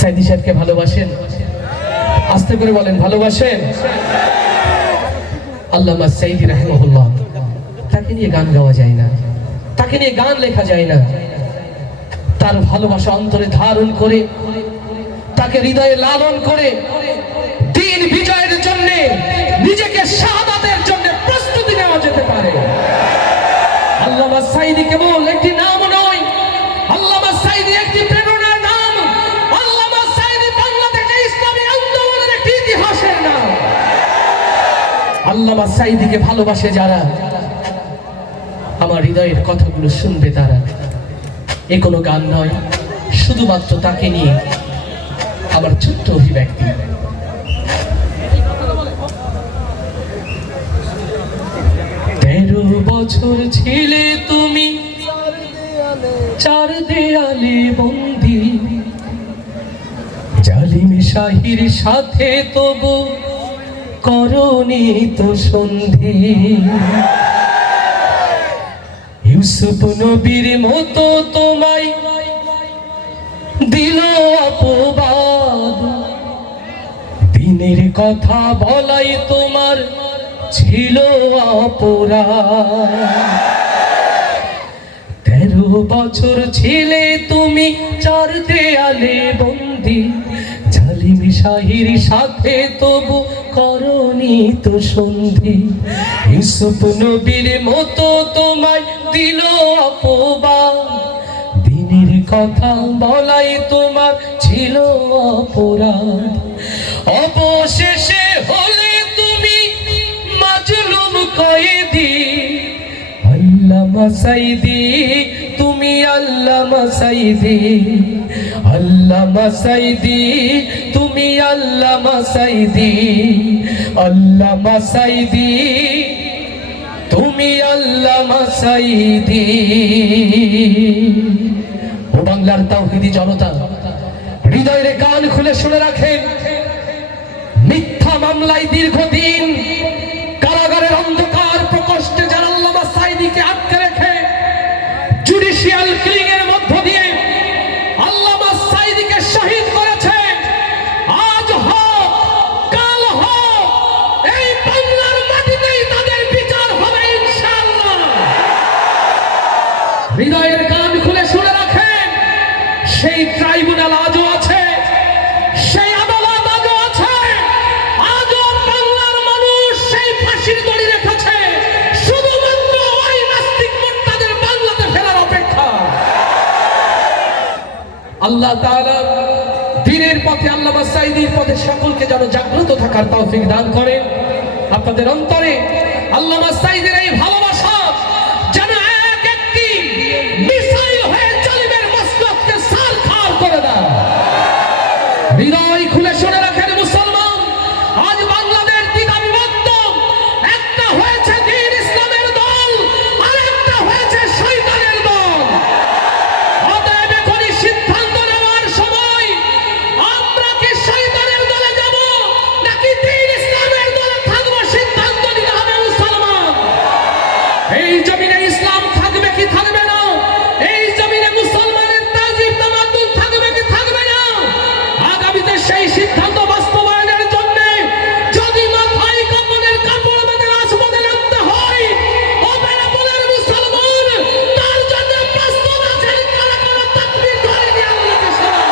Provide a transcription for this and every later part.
সাইদি সাহেবকে ভালোবাসেন? আস্তে করে বলেন, ভালোবাসেন? আল্লামা সাইদি রাহিমাহুল্লাহ, তাকে নিয়ে গান গাওয়া যায় না, তাকে নিয়ে গান লেখা যায় না। তার ভালোবাসা অন্তরে ধারণ করে, তাকে হৃদয়ে লালন করে দিন বিজয়ের জন্য, নিজেকে শাহাদাতের জন্য প্রস্তুতি নেওয়া যেতে পারে। আল্লামা সাইদি কেবল একটি নাম নয়, আল্লামা সাইদি একটি প্রেরণার নাম। আল্লামা সাইদি বাংলাদেশে ইসলামী আন্দোলনের একটি ইতিহাসের নাম। আল্লামা সাইদিকে ভালোবাসে যারা, আমার হৃদয়ের কথাগুলো শুনবে তারা। এ কোনো গান নয়, শুধুমাত্র তাকে নিয়ে আমার ছোট্ট অভিব্যক্তি। 13 বছর ছিলে তুমি চার দেয়ালে বন্দী, জালিম শাহির সাথে তবু করনি তো সন্ধি। ইউসুফ নবীর মতো তোমায় দিল অপবাদ, দিনের কথা বলাই তোমার ছিল অপরাধ। 13 বছর ছিলে তুমি চার দেয়ালে বন্দী, জালিম শাহির সাথে তবু করনি তো সন্ধি। ইউসুফ নবীর মতো তোমায় দিল অপবাদ, দিনের কথা বলাই তোমার ছিল অপরাধ। অবশেষে হলে তুমি মাজলুম কয়েদি। আল্লামা সাইদি তুমি, আল্লামা সাইদি, আল্লামা সাইদি তুমি, আল্লামা সাইদি, আল্লামা সাইদি তুমি, আল্লামা সাইদি। ও বাংলার তাওহীদি জনতা, হৃদয়ের কান খুলে শুনে রাখেন, মিথ্যা মামলায় দীর্ঘদিন কারাগারের অন্ধকার প্রকোষ্ঠে যারা আল্লামা সাইদিকে আটকে রেখে জুডিশিয়াল কিলিং এর মধ্য দিয়ে আল্লামা সাইদিকে শহীদ করেছে, আজ হোক কাল হোক এই বাংলার মাটিতেই তাদের বিচার হবে ইনশাআল্লাহ। হৃদয়ের কান খুলে শুনে রাখেন, সেই ট্রাইব্যুনাল আজও আছে, সেই আদালত আজও আছে, আজও বাংলার মানুষ সেই ফাঁসির দড়ি রেখেছে, শুধুমাত্র ওই নাস্তিক মুরতাদের বাংলাতে ফেরার অপেক্ষা। আল্লাহ তাআলা দিনের পথে, আল্লামা সাইদির পথে সকলকে যেন জাগ্রত থাকার তৌফিক দান করেন। আপনাদের অন্তরে আল্লামা সাইদির এই ভালোবাসা যেন এক একটি মিসাইল হয়ে জালিমের মসনদকে সারখার করে দেয়। হৃদয় খুলে শুনে রাখেন মুসলমান, আজ বাংলাদেশ দ্বিধা বিভক্ত। একটা হয়েছে দ্বীন ইসলামের দল, আর একটা হয়েছে শয়তানের দল। অতএব এখনই সিদ্ধান্ত নেওয়ার সময়, আমরা কি শয়তানের দলে যাব নাকি দ্বীন ইসলামের দলে থাকবো, সিদ্ধান্ত নিতে হবে মুসলমান। এই জমিনে ইসলাম থাকবে কি থাকবে না, এই জমিনে মুসলমানের তাজিব তামাদ্দুন থাকবে কি থাকবে না, আগামীতে সেই সিদ্ধান্ত বাস্তবায়নের জন্য যদি মাথায় কাপড়ের কাপড় বেঁধে রাজপথে নামতে হয়, ওপেনে বলেন মুসলমান, তার জন্য প্রস্তুত আছেন কারা কারা? তাকবীর ধরে দিয়ে আল্লাহকে সালাম।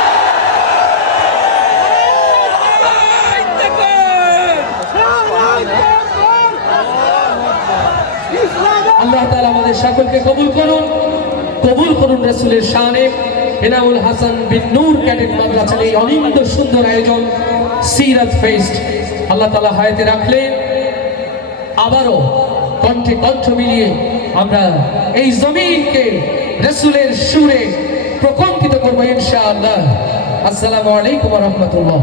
আল্লাহ তাআলা আমাদের সকলকে কবুল করুন, কবুল করুন রাসূলের শানে। এনামুল হাসান বিন নূর ক্যাডেট মাদ্রাসার এই অনিন্দ সুন্দর আয়োজন সিরাত ফেস্ট, আল্লাহ তাআলা হায়াতে রাখলে আবারও কণ্ঠে কণ্ঠ মিলিয়ে আমরা এই জমিনকে রাসূলের সুরে প্রকম্পিত করবো ইনশাআল্লাহ। আসসালামু আলাইকুম ওয়া রাহমাতুল্লাহ।